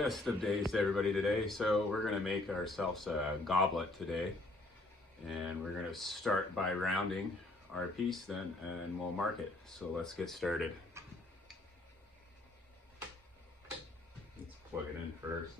Best of days to everybody today. So we're going to make ourselves a goblet today, and we're going to start by rounding our piece then, and we'll mark it. So let's get started. Let's plug it in first.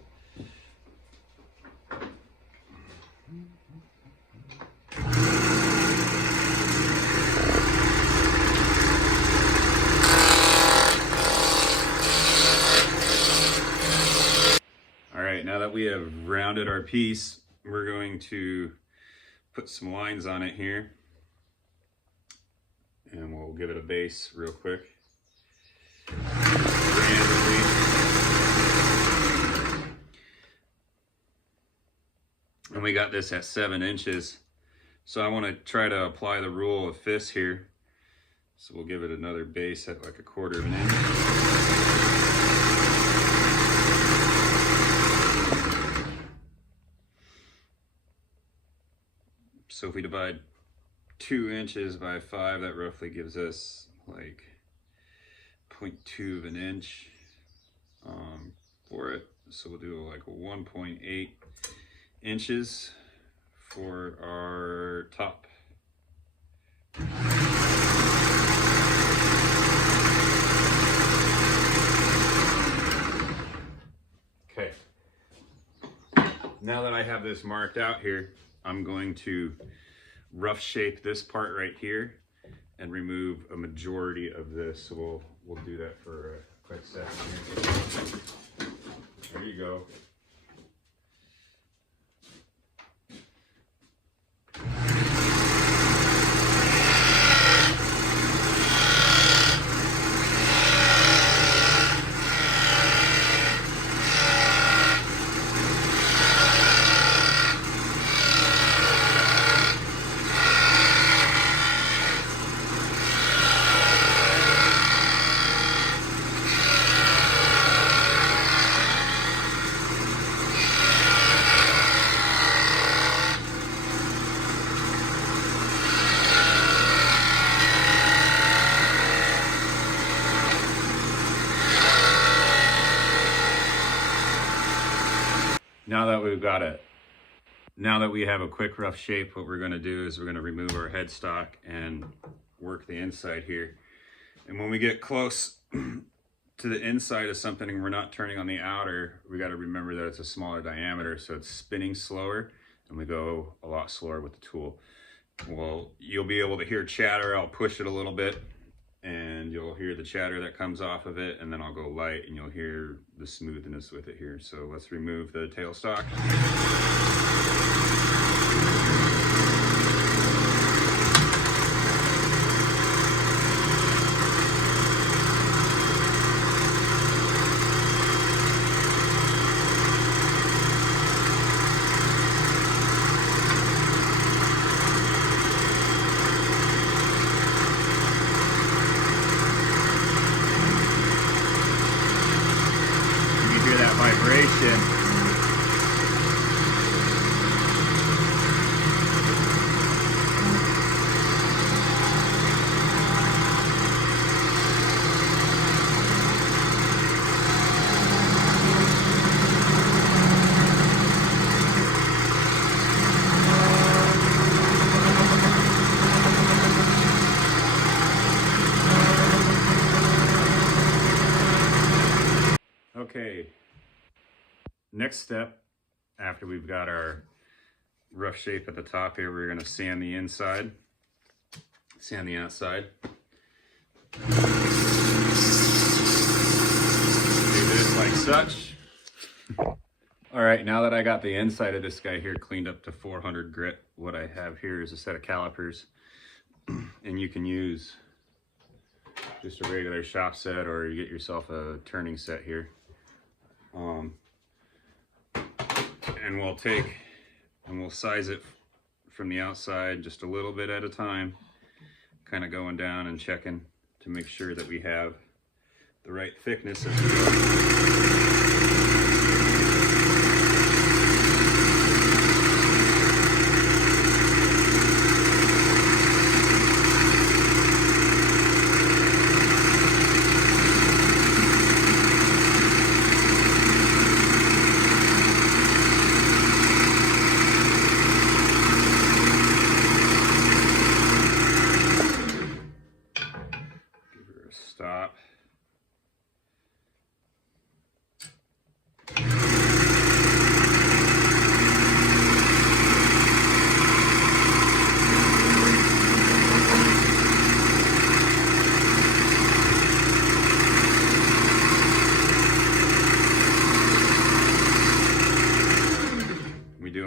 Now that we have rounded our piece, we're going to put some lines on it here, and we'll give it a base real quick. And we got this at 7 inches. So I want to try to apply the rule of fifths here. So we'll give it another base at like 1/4 of an inch. So if we divide 2 inches by 5, that roughly gives us like 0.2 of an inch for it. So we'll do like 1.8 inches for our top. Okay. Now that I have this marked out here, I'm going to rough shape this part right here and remove a majority of this. So we'll do that for a quick second here. There you go. Now that we have a quick rough shape, what we're going to do is we're going to remove our headstock and work the inside here. And when we get close to the inside of something and we're not turning on the outer, we got to remember that it's a smaller diameter, so it's spinning slower, and we go a lot slower with the tool. Well, you'll be able to hear chatter. I'll push it a little bit and you'll hear the chatter that comes off of it, and then I'll go light and you'll hear the smoothness with it here. So let's remove the tailstock. Vibration. Okay. Next step, after we've got our rough shape at the top here, we're going to sand the inside, sand the outside. Do this like such. All right, now that I got the inside of this guy here cleaned up to 400 grit, what I have here is a set of calipers, and you can use just a regular shop set, or you get yourself a turning set here. And we'll take and we'll size it from the outside just a little bit at a time, kind of going down and checking to make sure that we have the right thickness as we go.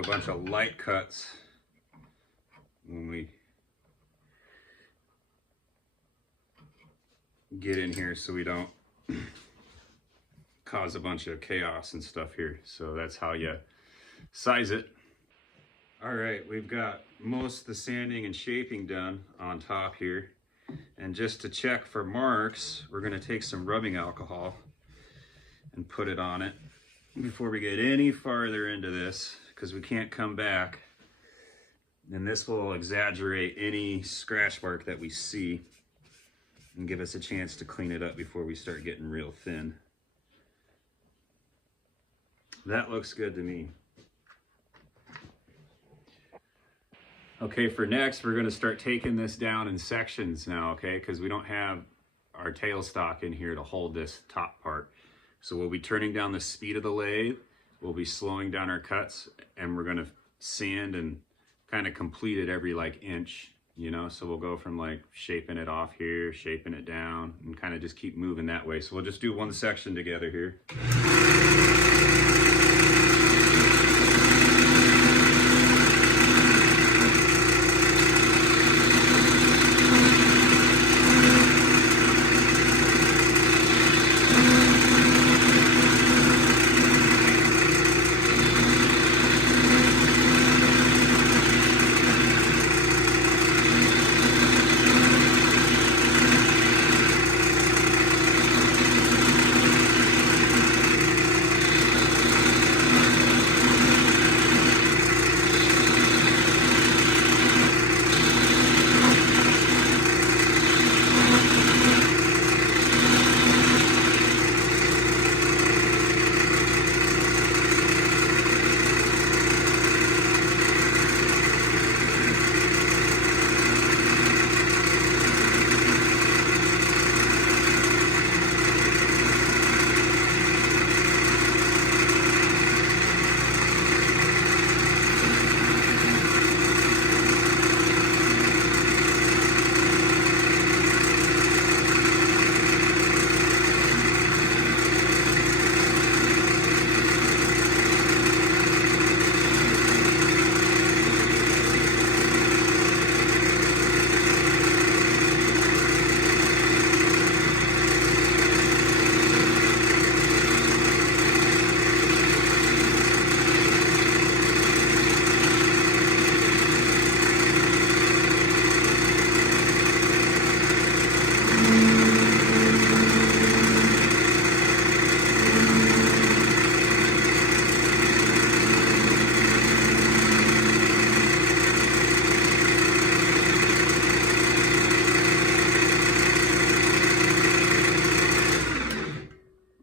a bunch of light cuts when we get in here so we don't cause a bunch of chaos and stuff here. So that's how you size it. All right, we've got most of the sanding and shaping done on top here. And just to check for marks, we're gonna take some rubbing alcohol and put it on it before we get any farther into this, because we can't come back. And this will exaggerate any scratch mark that we see and give us a chance to clean it up before we start getting real thin. That looks good to me. Okay, for next, we're gonna start taking this down in sections now, okay? Because we don't have our tailstock in here to hold this top part. So we'll be turning down the speed of the lathe, we'll be slowing down our cuts, and we're gonna sand and kind of complete it every like inch, you know? So we'll go from like shaping it off here, shaping it down, and kind of just keep moving that way. So we'll just do one section together here.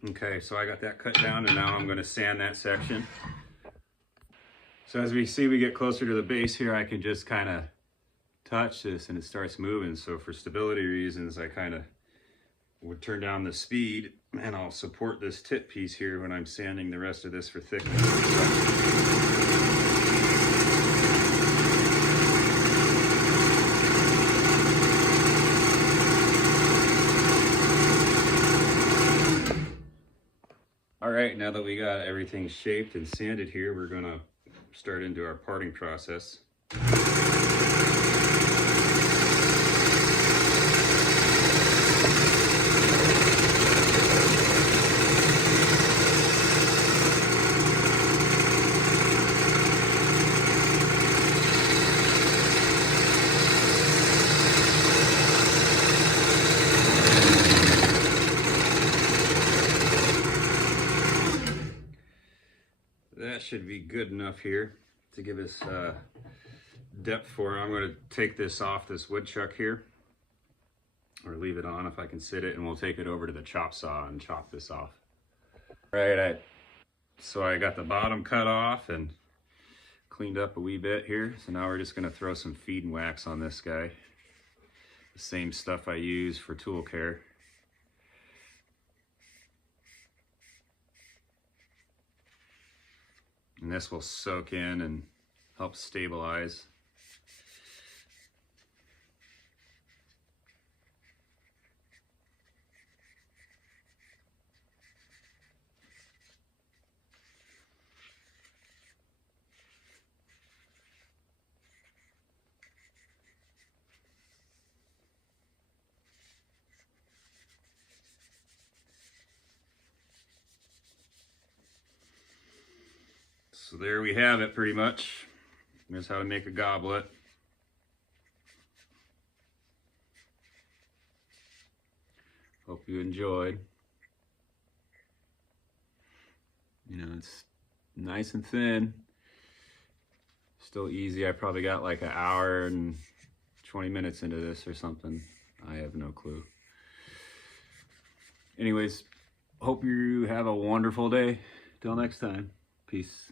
Okay, so I got that cut down, and now I'm going to sand that section. So as we see, we get closer to the base here, I can just kind of touch this and it starts moving. So for stability reasons, I kind of would turn down the speed, and I'll support this tip piece here when I'm sanding the rest of this for thickness. All right, now that we got everything shaped and sanded here, we're gonna start into our parting process. That should be good enough here to give us depth for it. I'm going to take this off this wood chuck here, or leave it on if I can sit it, and we'll take it over to the chop saw and chop this off. Right, so I got the bottom cut off and cleaned up a wee bit here. So now we're just going to throw some feed and wax on this guy. The same stuff I use for tool care. And this will soak in and help stabilize. So there we have it pretty much. Here's how to make a goblet. Hope you enjoyed. You know, it's nice and thin. Still easy. I probably got like an hour and 20 minutes into this or something. I have no clue. Anyways, hope you have a wonderful day. Till next time. Peace.